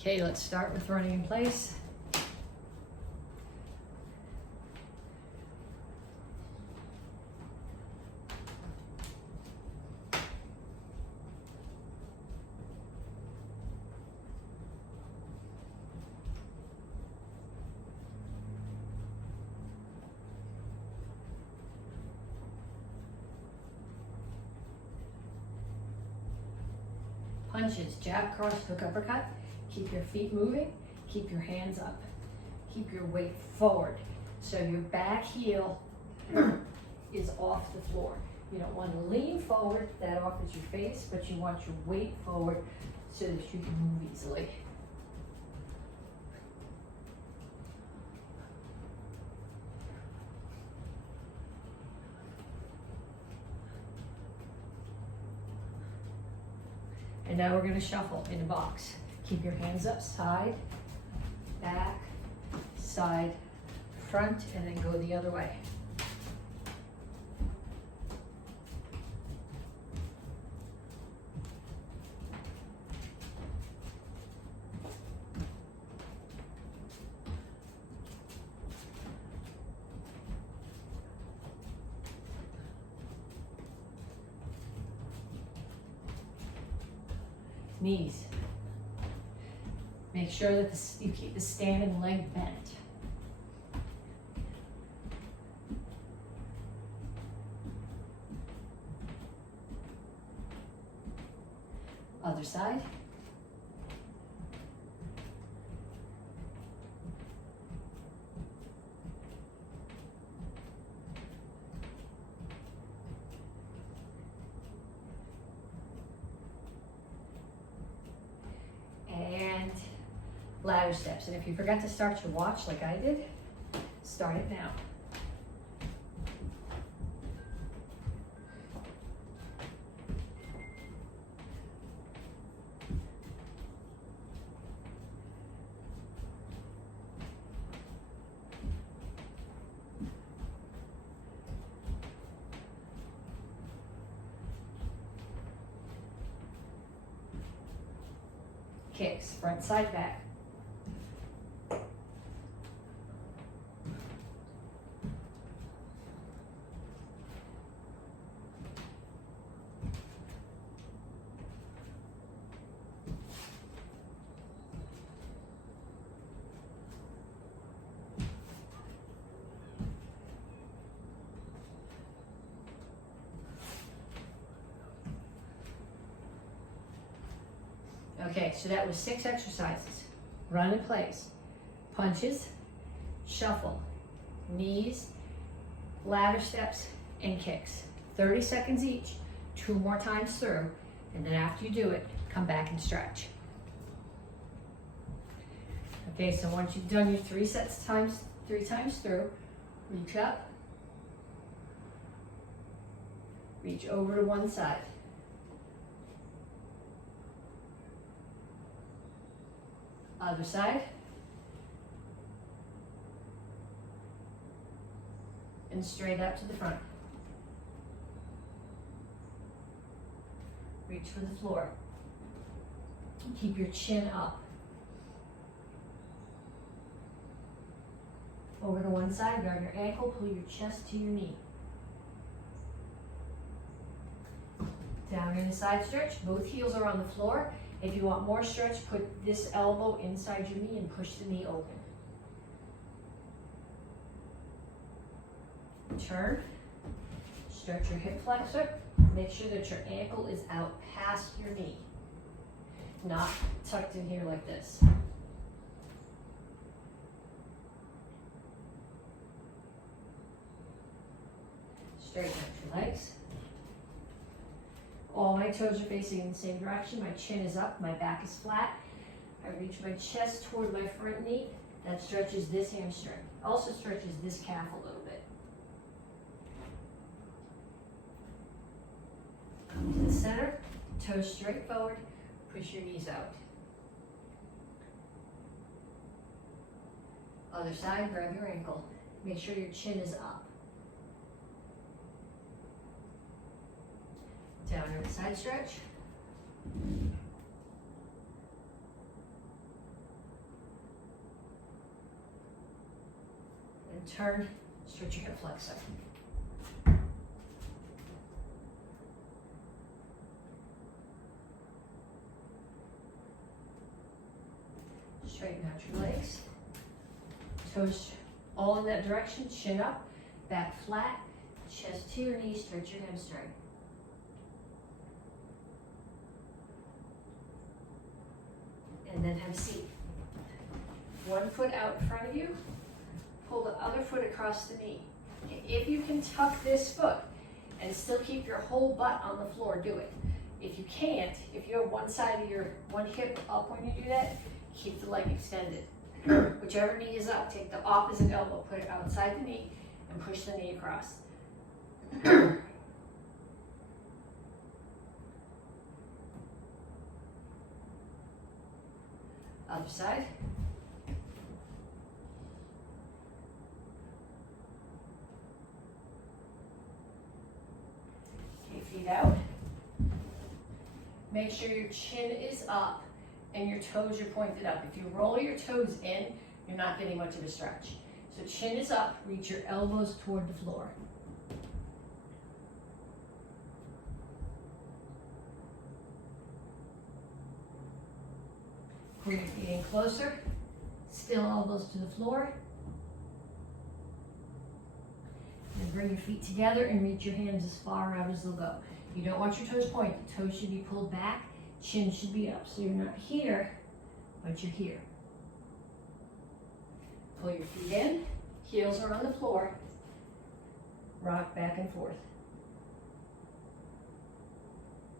Okay, let's start with running in place. Punches, jab, cross, hook, uppercut. Keep your feet moving, keep your hands up. Keep your weight forward. So your back heel is off the floor. You don't want to lean forward, that offers your face, but you want your weight forward so that you can move easily. And now we're going to shuffle in a box. Keep your hands up, side, back, side, front, and then go the other way. Knees. Make sure that you keep the standing leg bent. Other side. And ladder steps. And if you forgot to start your watch like I did, start it now. Kicks, front, side, back. Okay, so that was 6 exercises. Run in place. Punches, shuffle, knees, ladder steps, and kicks. 30 seconds each, 2 more times through, and then after you do it, come back and stretch. Okay, so once you've done your 3 times through, reach up, reach over to one side. Other side. And straight up to the front. Reach for the floor. Keep your chin up. Over to one side, grab your ankle, pull your chest to your knee. Down in a side stretch, both heels are on the floor. If you want more stretch, put this elbow inside your knee and push the knee open. Turn, stretch your hip flexor. Make sure that your ankle is out past your knee, not tucked in here like this. Straighten out your legs. All my toes are facing in the same direction. My chin is up, my back is flat. I reach my chest toward my front knee. That stretches this hamstring. Also stretches this calf a little bit. Come to the center, toes straight forward, push your knees out. Other side, grab your ankle. Make sure your chin is up. Downward side stretch. And turn, stretch your hip flexor. Straighten out your legs. Toes all in that direction, chin up, back flat, chest to your knees, stretch your hamstring. And then have a seat. One foot out in front of you, pull the other foot across the knee. If you can tuck this foot and still keep your whole butt on the floor, do it. If you can't, if you have one side of your one hip up when you do that, keep the leg extended. Whichever knee is up, take the opposite elbow, put it outside the knee, and push the knee across. Other side. Okay, feet out. Make sure your chin is up and your toes are pointed up. If you roll your toes in, you're not getting much of a stretch. So chin is up, reach your elbows toward the floor. Pull your feet in closer, still elbows to the floor. And bring your feet together and reach your hands as far out as they'll go. You don't want your toes pointed. Toes should be pulled back, chin should be up. So you're not here, but you're here. Pull your feet in, heels are on the floor. Rock back and forth.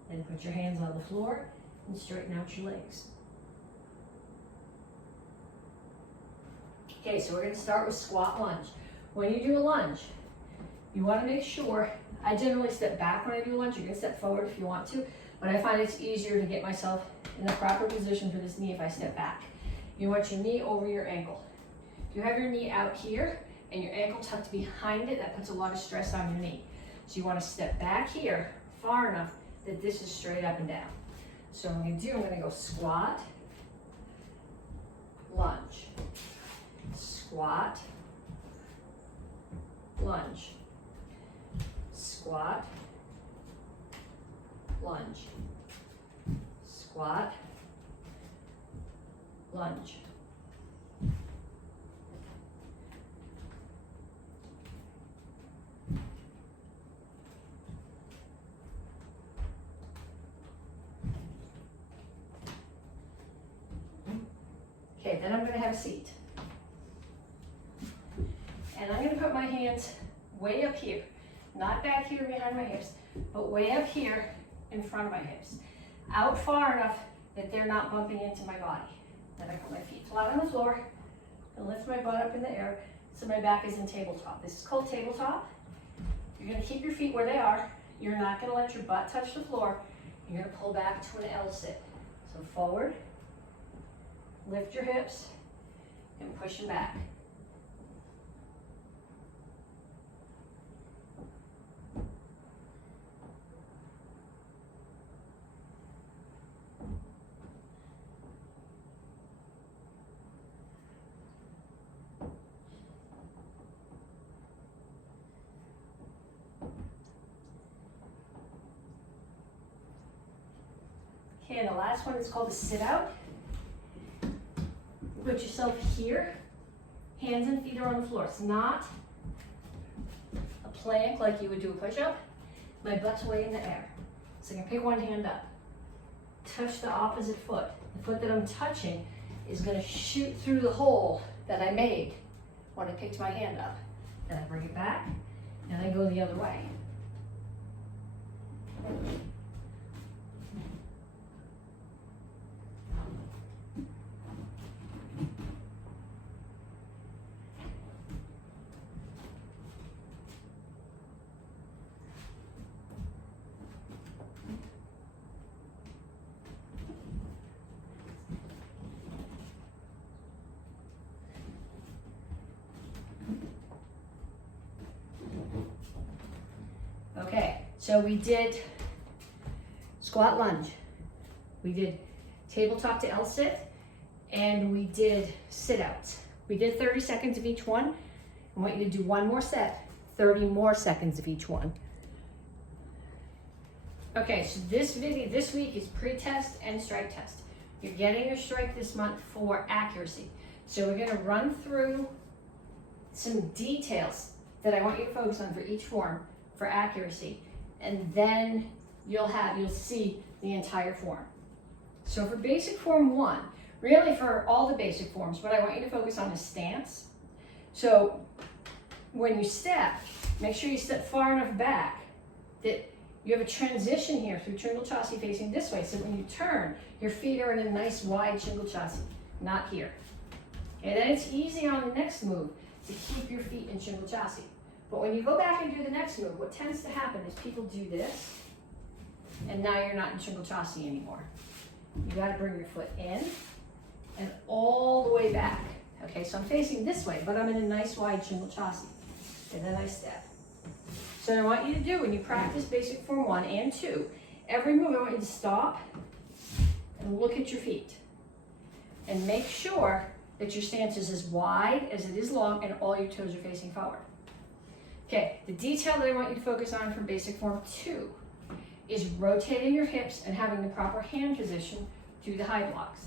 Then put your hands on the floor and straighten out your legs. Okay, so we're going to start with squat lunge. When you do a lunge, you want to make sure, I generally step back when I do a lunge. You can step forward if you want to, but I find it's easier to get myself in the proper position for this knee if I step back. You want your knee over your ankle. If you have your knee out here and your ankle tucked behind it, that puts a lot of stress on your knee. So you want to step back here far enough that this is straight up and down. So what I'm going to do, I'm going to go squat, lunge, squat, lunge, squat, lunge, squat, lunge. Okay, then I'm going to have a seat. And I'm going to put my hands way up here, not back here behind my hips, but way up here in front of my hips. Out far enough that they're not bumping into my body. Then I put my feet flat on the floor and lift my butt up in the air so my back is in tabletop. This is called tabletop. You're going to keep your feet where they are. You're not going to let your butt touch the floor. You're going to pull back to an L sit. So forward, lift your hips, and push them back. Okay, and the last one is called a sit out. Put yourself here, hands and feet are on the floor. It's not a plank like you would do a push-up. My butt's way in the air. So I can pick one hand up, touch the opposite foot. The foot that I'm touching is gonna shoot through the hole that I made when I picked my hand up. Then I bring it back, and I go the other way. Okay, so we did squat lunge, we did tabletop to L sit, and we did sit outs. We did 30 seconds of each one. I want you to do one more set, 30 more seconds of each one. Okay, so this week is pre-test and strike test. You're getting your strike this month for accuracy. So we're gonna run through some details that I want you to focus on for each form for accuracy. And then you'll see the entire form. So for basic form 1, really for all the basic forms, what I want you to focus on is stance. So when you step, make sure you step far enough back that you have a transition here through shingle chassis facing this way. So when you turn, your feet are in a nice wide shingle chassis, not here. And then it's easy on the next move to keep your feet in shingle chassis. But when you go back and do the next move, what tends to happen is people do this, and now you're not in shingle chassis anymore. You gotta bring your foot in and all the way back. Okay, so I'm facing this way, but I'm in a nice wide shingle chassis. And then I step. So what I want you to do when you practice basic form 1 and 2, every move I want you to stop and look at your feet. And make sure that your stance is as wide as it is long and all your toes are facing forward. Okay, the detail that I want you to focus on for basic form 2 is rotating your hips and having the proper hand position through the high blocks.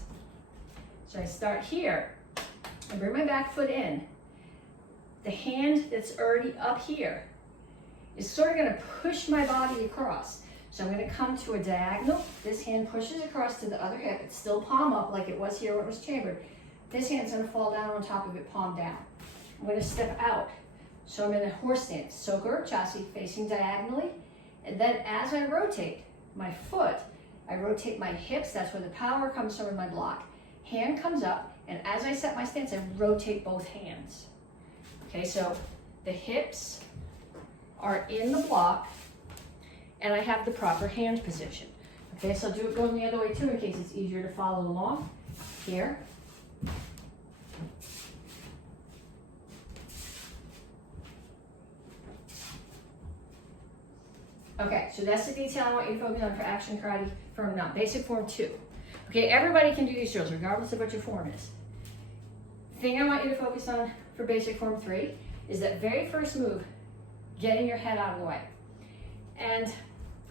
So I start here, I bring my back foot in. The hand that's already up here is sort of gonna push my body across. So I'm gonna come to a diagonal. This hand pushes across to the other hip. It's still palm up like it was here when it was chambered. This hand's gonna fall down on top of it, palm down. I'm gonna step out. So I'm in a horse stance, soaker chassis facing diagonally. And then as I rotate my foot, I rotate my hips. That's where the power comes from in my block. Hand comes up, and as I set my stance, I rotate both hands. Okay, so the hips are in the block, and I have the proper hand position. Okay, so I'll do it going the other way too in case it's easier to follow along. Here. Okay, so that's the detail I want you to focus on for action karate form 9, basic form 2. Okay, everybody can do these drills regardless of what your form is. The thing I want you to focus on for basic form 3 is that very first move, getting your head out of the way. And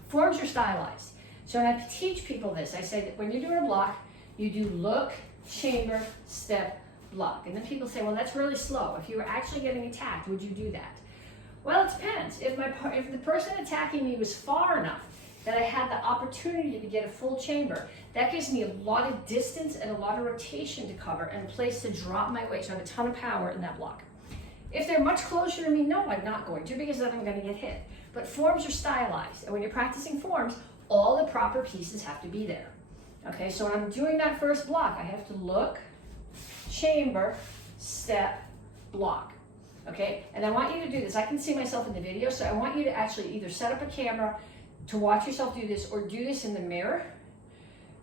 forms are stylized. So when I teach people this, I say that when you're doing a block, you do look, chamber, step, block. And then people say, well, that's really slow. If you were actually getting attacked, would you do that? Well, it depends. If the person attacking me was far enough that I had the opportunity to get a full chamber, that gives me a lot of distance and a lot of rotation to cover and a place to drop my weight. So I have a ton of power in that block. If they're much closer to me, no, I'm not going to, because then I'm going to get hit. But forms are stylized, and when you're practicing forms, all the proper pieces have to be there. Okay, so when I'm doing that first block, I have to look, chamber, step, block. Okay, and I want you to do this. I can see myself in the video, so I want you to actually either set up a camera to watch yourself do this or do this in the mirror,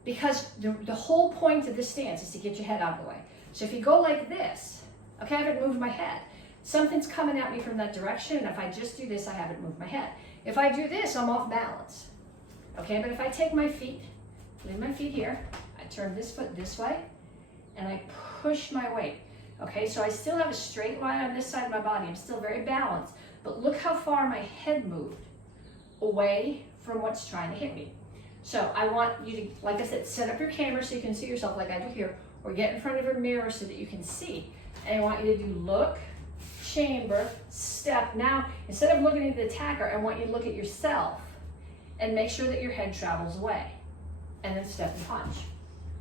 because the whole point of this stance is to get your head out of the way. So if you go like this, okay, I haven't moved my head. Something's coming at me from that direction, and if I just do this, I haven't moved my head. If I do this, I'm off balance. Okay, but if I take my feet, leave my feet here, I turn this foot this way, and I push my weight. Okay, so I still have a straight line on this side of my body. I'm still very balanced, but look how far my head moved away from what's trying to hit me. So I want you to, like I said, set up your camera so you can see yourself like I do here, or get in front of a mirror so that you can see. And I want you to do look, chamber, step. Now, instead of looking at the attacker, I want you to look at yourself and make sure that your head travels away. And then step and punch.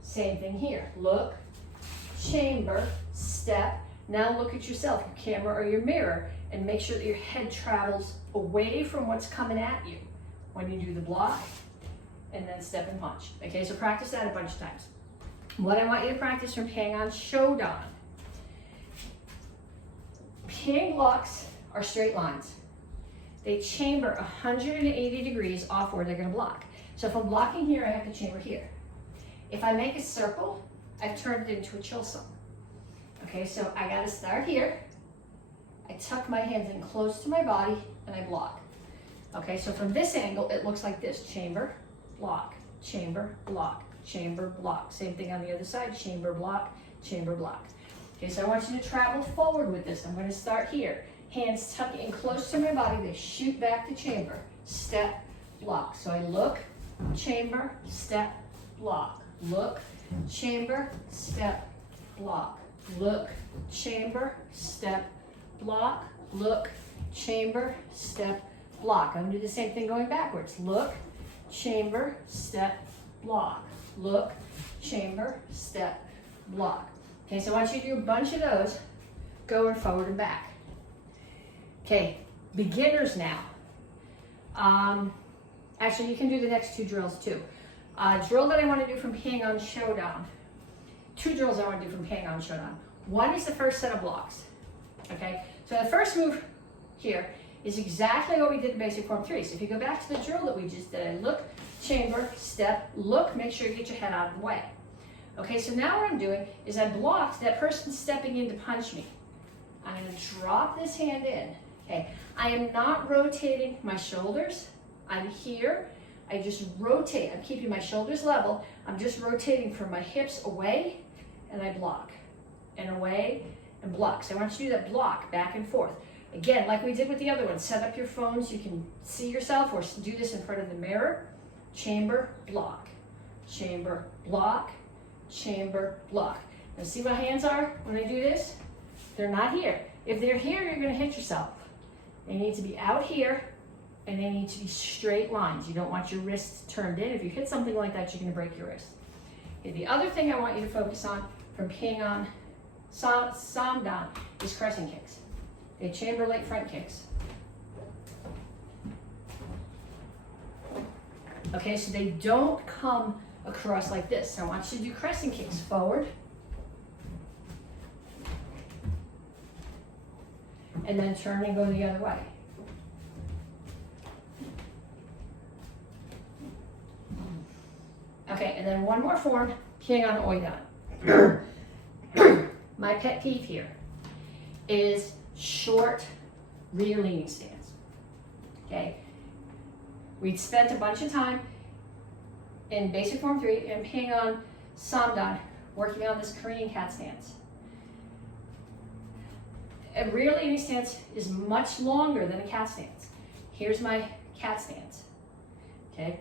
Same thing here. Look, chamber, step. Now look at yourself, your camera or your mirror, and make sure that your head travels away from what's coming at you when you do the block, and then step and punch. Okay, so practice that a bunch of times. What I want you to practice from Hang-On Shodan. Hang blocks are straight lines. They chamber 180 degrees off where they're going to block. So if I'm blocking here, I have to chamber here. If I make a circle, I've turned it into a chill song. Okay, so I got to start here. I tuck my hands in close to my body, and I block. Okay, so from this angle, it looks like this. Chamber, block, chamber, block, chamber, block. Same thing on the other side. Chamber, block, chamber, block. Okay, so I want you to travel forward with this. I'm going to start here. Hands tuck in close to my body. They shoot back to chamber. Step, block. So I look, chamber, step, block. Look, chamber, step, block. Look, chamber, step, block. Look, chamber, step, block. I'm going to do the same thing going backwards. Look, chamber, step, block. Look, chamber, step, block. Okay, so I want you to do a bunch of those going forward and back. Okay, beginners now. Actually, you can do the next two drills too. Drill that I want to do from Petsching Shodan. Two drills I want to do from Petsching Shodan. One is the first set of blocks. Okay, so the first move here is exactly what we did in basic form 3. So if you go back to the drill that we just did, I look, chamber, step, look, make sure you get your head out of the way. Okay, so now what I'm doing is I blocked that person stepping in to punch me. I'm going to drop this hand in. Okay, I am not rotating my shoulders. I'm here. I just rotate. I'm keeping my shoulders level. I'm just rotating from my hips away, and I block, and away, and block. So I want you to do that block back and forth. Again, like we did with the other one, set up your phones. You can see yourself or do this in front of the mirror. Chamber, block, chamber, block, chamber, block. Now see my hands are when I do this? They're not here. If they're here, you're going to hit yourself. They need to be out here, and they need to be straight lines. You don't want your wrists turned in. If you hit something like that, you're going to break your wrist. Okay, the other thing I want you to focus on from Petsching Samdan is crescent kicks. Okay, chamber leg front kicks. Okay, so they don't come across like this. So I want you to do crescent kicks forward. And then turn and go the other way. Okay, and then one more form, Petsching Oidan. My pet peeve here is short rear leaning stance. Okay, we'd spent a bunch of time in basic form 3 and Petsching Samdan working on this Korean cat stance. A rear leaning stance is much longer than a cat stance. Here's my cat stance. Okay,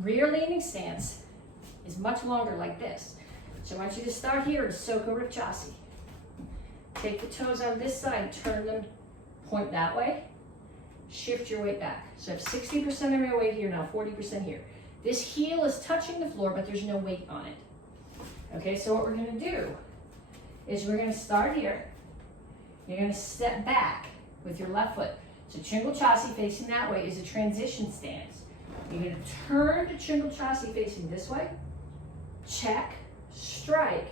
rear leaning stance is much longer like this. So I want you to start here and Soko Ripchasi. Take the toes on this side, turn them, point that way, shift your weight back. So I have 60% of my weight here now, 40% here. This heel is touching the floor, but there's no weight on it. Okay, so what we're gonna do is we're gonna start here. You're gonna step back with your left foot. So Chingle Chasi facing that way is a transition stance. You're gonna turn to Chingle Chasi facing this way, check, strike,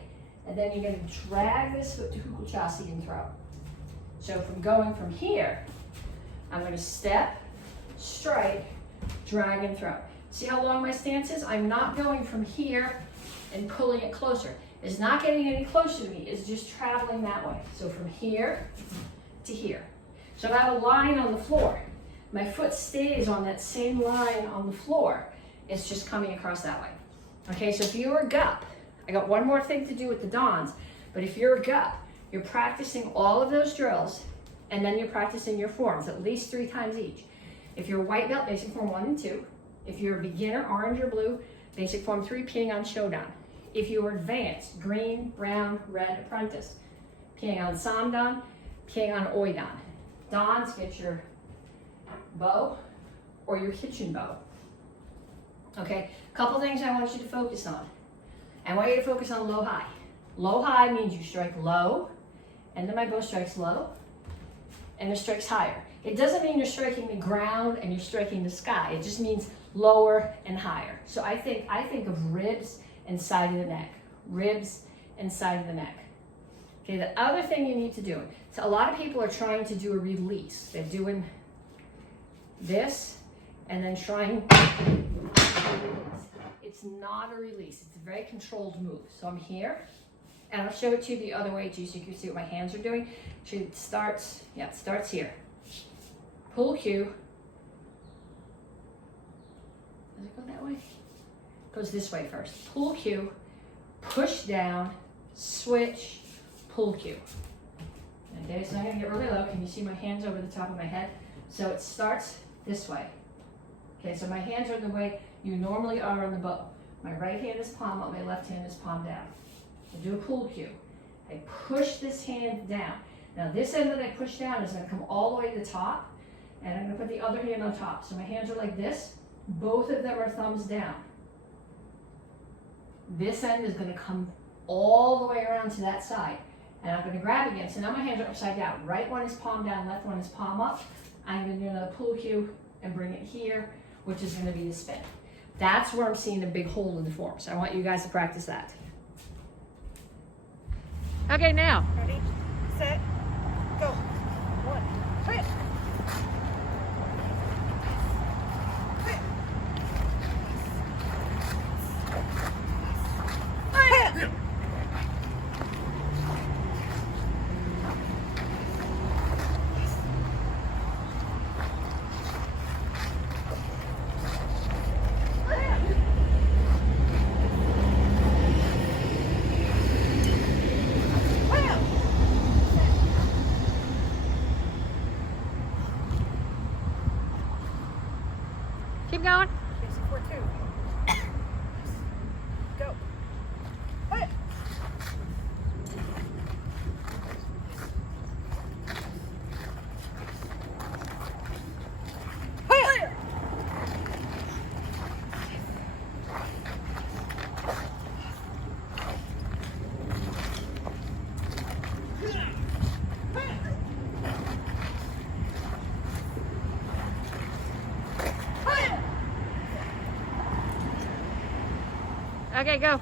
and then you're gonna drag this foot to Hukul Chasi and throw. So from going from here, I'm gonna step, strike, drag and throw. See how long my stance is? I'm not going from here and pulling it closer. It's not getting any closer to me, it's just traveling that way. So from here to here. So if I have a line on the floor, my foot stays on that same line on the floor. It's just coming across that way. Okay, so if you're a gup, I got one more thing to do with the dons, but if you're a gup, you're practicing all of those drills, and then you're practicing your forms at least 3 times each. If you're a white belt, basic form 1 and 2. If you're a beginner, orange or blue, basic form 3, Petsching Shodan. If you're advanced, green, brown, red, apprentice, Petsching Samdan, Petsching Oidan. Dons, get your bow or your kitchen bow. Okay, couple things I want you to focus on. I want you to focus on low high. Low high means you strike low, and then my bow strikes low, and it strikes higher. It doesn't mean you're striking the ground and you're striking the sky. It just means lower and higher. So I think of ribs and side of the neck. Ribs and side of the neck. Okay, the other thing you need to do, so a lot of people are trying to do a release. They're doing this and then trying. It's not a release. It's a very controlled move. So I'm here, and I'll show it to you the other way too, so you can see what my hands are doing. So it starts here. Pull Q. Does it go that way? It goes this way first. Pull Q, push down, switch, pull cue. Okay, so I'm gonna get really low. Can you see my hands over the top of my head? So it starts this way. Okay, so my hands are the way you normally are on the bow. My right hand is palm up, my left hand is palm down. I do a pull cue. I push this hand down. Now this end that I push down is gonna come all the way to the top, and I'm gonna put the other hand on top. So my hands are like this. Both of them are thumbs down. This end is gonna come all the way around to that side. And I'm gonna grab again. So now my hands are upside down. Right one is palm down, left one is palm up. I'm gonna do another pull cue and bring it here, which is gonna be the spin. That's where I'm seeing a big hole in the form. So I want you guys to practice that. Okay, now. Ready, set, go. 1, twist. Keep going. Basic 4-2. Go. Hey. Hey. Okay, go.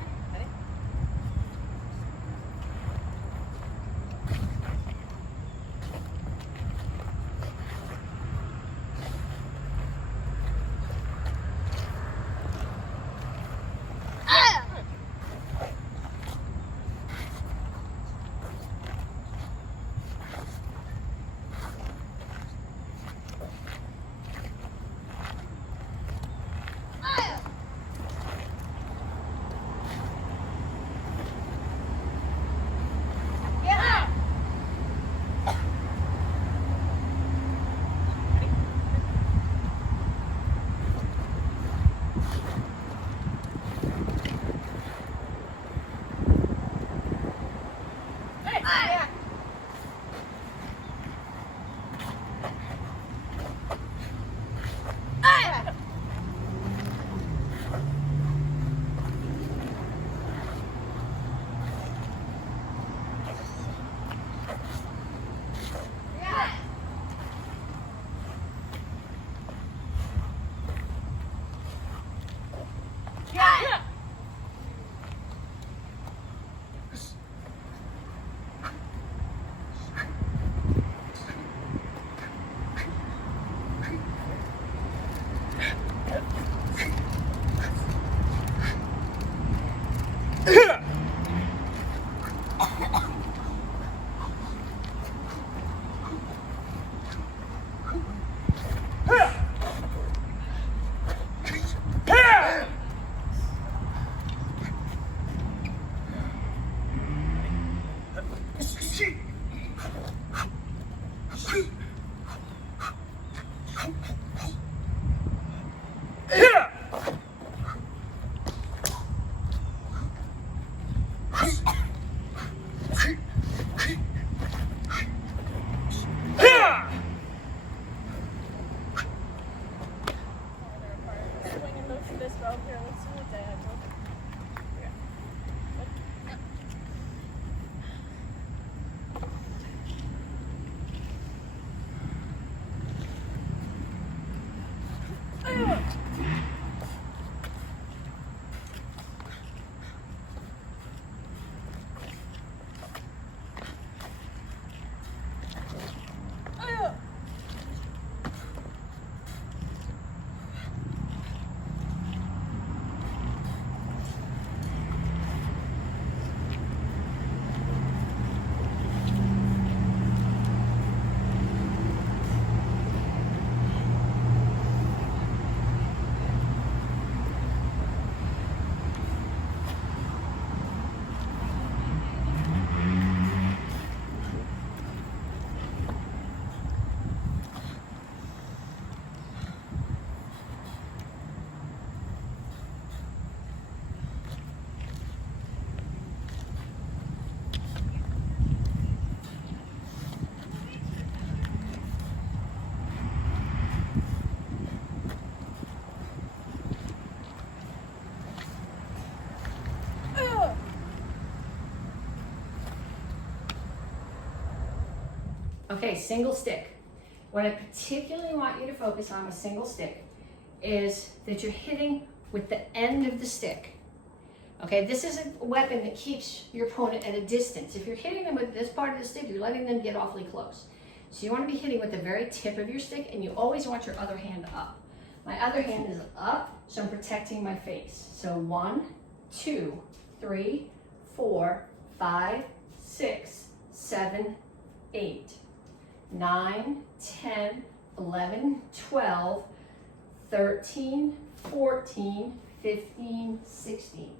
Okay, single stick. What I particularly want you to focus on with single stick is that you're hitting with the end of the stick. Okay, this is a weapon that keeps your opponent at a distance. If you're hitting them with this part of the stick, you're letting them get awfully close. So you want to be hitting with the very tip of your stick, and you always want your other hand up. My other hand is up, so I'm protecting my face. So 1, 2, 3, 4, 5, 6, 7, 8, 9, 10, 11, 12, 13, 14, 15, 16.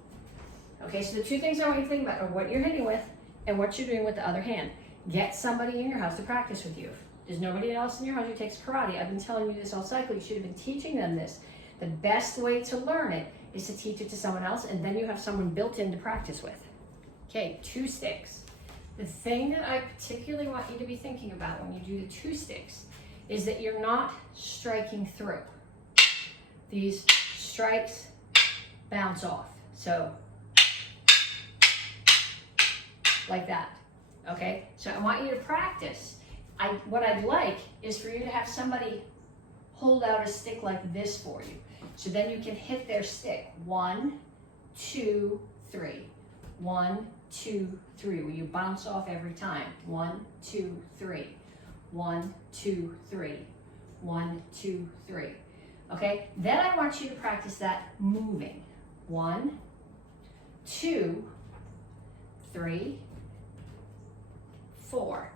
Okay, so the two things I want you to think about are what you're hitting with and what you're doing with the other hand. Get somebody in your house to practice with you. There's nobody else in your house who takes karate. I've been telling you this all cycle. You should have been teaching them this. The best way to learn it is to teach it to someone else, and then you have someone built in to practice with. Okay, 2 sticks. The thing that I particularly want you to be thinking about when you do the 2 sticks is that you're not striking through. These strikes bounce off. So, like that. Okay, so I want you to practice. What I'd like is for you to have somebody hold out a stick like this for you. So then you can hit their stick. 1, 2, 3. 1, 2, 3. Where you bounce off every time. 1, 2, 3. 1, 2, 3. 1, 2, 3. Okay, then I want you to practice that moving. 1, 2, 3, 4.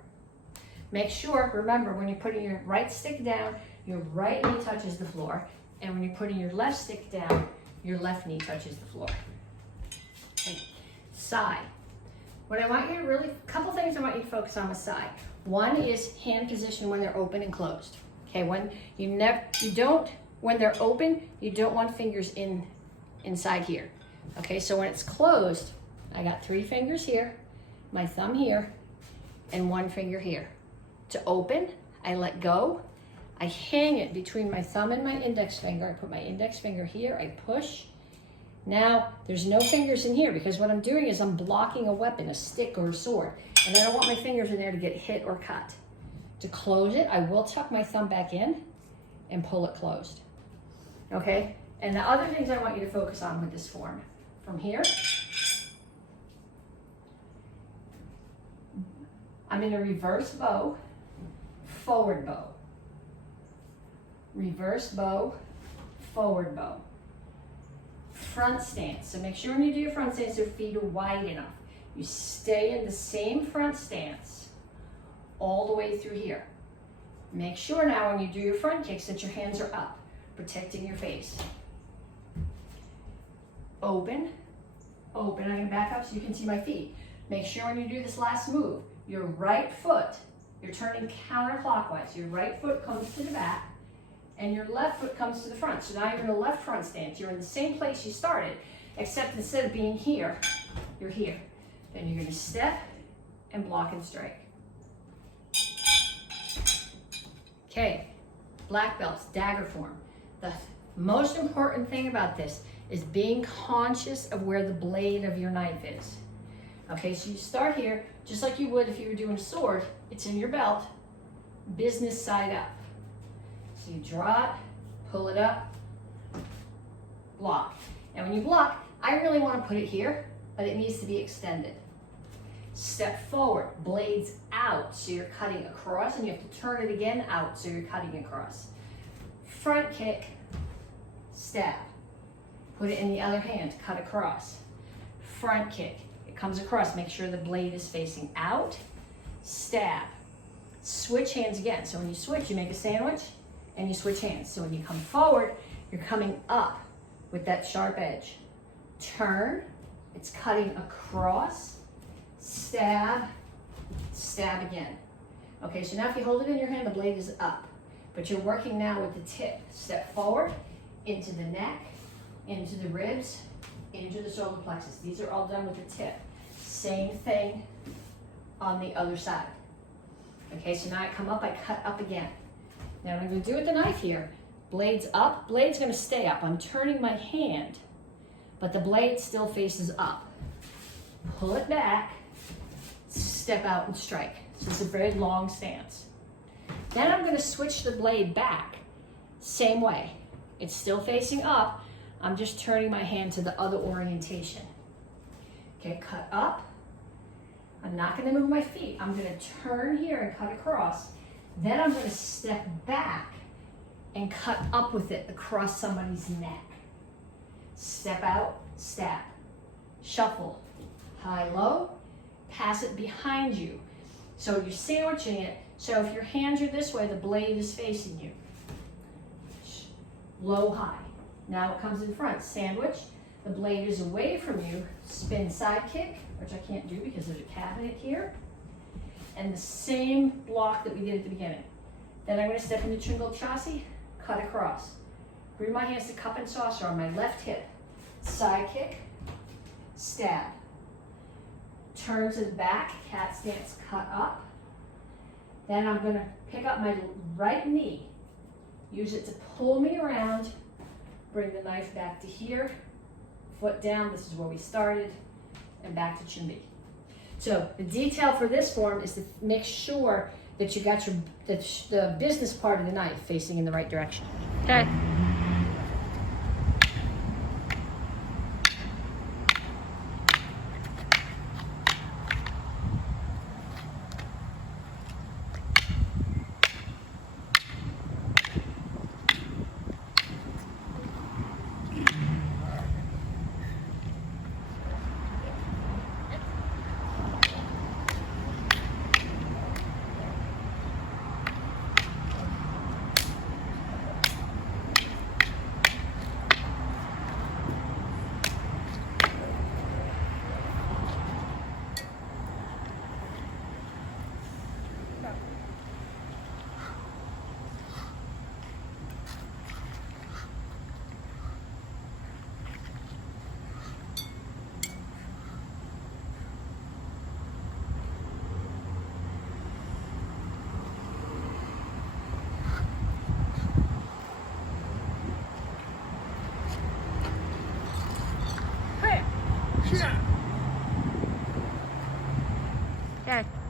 Make sure, remember, when you're putting your right stick down, your right knee touches the floor. And when you're putting your left stick down, your left knee touches the floor. Okay. Side. What I want you to really, a couple things I want you to focus on with side. One is hand position when they're open and closed. Okay, when when they're open, you don't want fingers inside here. Okay, so when it's closed, I got 3 fingers here, my thumb here, and 1 finger here. To open, I let go. I hang it between my thumb and my index finger. I put my index finger here, I push. Now, there's no fingers in here because what I'm doing is I'm blocking a weapon, a stick or a sword. And I don't want my fingers in there to get hit or cut. To close it, I will tuck my thumb back in and pull it closed. Okay? And the other things I want you to focus on with this form. From here, I'm in a reverse bow, forward bow. Reverse bow, forward bow. Front stance. So make sure when you do your front stance, your feet are wide enough. You stay in the same front stance all the way through here. Make sure now when you do your front kicks that your hands are up, protecting your face. Open, open. I'm going to back up so you can see my feet. Make sure when you do this last move, your right foot, you're turning counterclockwise. Your right foot comes to the back and your left foot comes to the front. So now you're in a left front stance. You're in the same place you started, except instead of being here, you're here. Then you're going to step and block and strike. Okay, black belts, dagger form. The most important thing about this is being conscious of where the blade of your knife is. Okay, so you start here, just like you would if you were doing a sword. It's in your belt, business side up. So you draw it, pull it up, block. And when you block, I really want to put it here, but it needs to be extended. Step forward, blades out, so you're cutting across, and you have to turn it again out, so you're cutting across. Front kick, stab. Put it in the other hand, cut across. Front kick, it comes across, make sure the blade is facing out, stab. Switch hands again, so when you switch, you make a sandwich, and you switch hands. So when you come forward, you're coming up with that sharp edge. Turn, it's cutting across, stab, stab again. Okay, so now if you hold it in your hand, the blade is up, but you're working now with the tip. Step forward, into the neck, into the ribs, into the solar plexus. These are all done with the tip. Same thing on the other side. Okay, so now I come up, I cut up again. Now what I'm going to do with the knife here, blade's up, blade's going to stay up. I'm turning my hand, but the blade still faces up. Pull it back, step out and strike. So it's a very long stance. Then I'm gonna switch the blade back, same way. It's still facing up, I'm just turning my hand to the other orientation. Okay, cut up. I'm not gonna move my feet. I'm gonna turn here and cut across. Then I'm gonna step back and cut up with it across somebody's neck. Step out, stab, shuffle, high, low, pass it behind you. So you're sandwiching it, so if your hands are this way, the blade is facing you. Low, high. Now it comes in front, sandwich, the blade is away from you, spin side kick, which I can't do because there's a cabinet here, and the same block that we did at the beginning. Then I'm gonna step into tringle chassis, cut across. Bring my hands to cup and saucer on my left hip, side kick, stab. Turn to the back, cat stance, cut up. Then I'm gonna pick up my right knee, use it to pull me around, bring the knife back to here, foot down, this is where we started, and back to chumbi. So the detail for this form is to make sure that you got the business part of the knife facing in the right direction. Okay. Okay.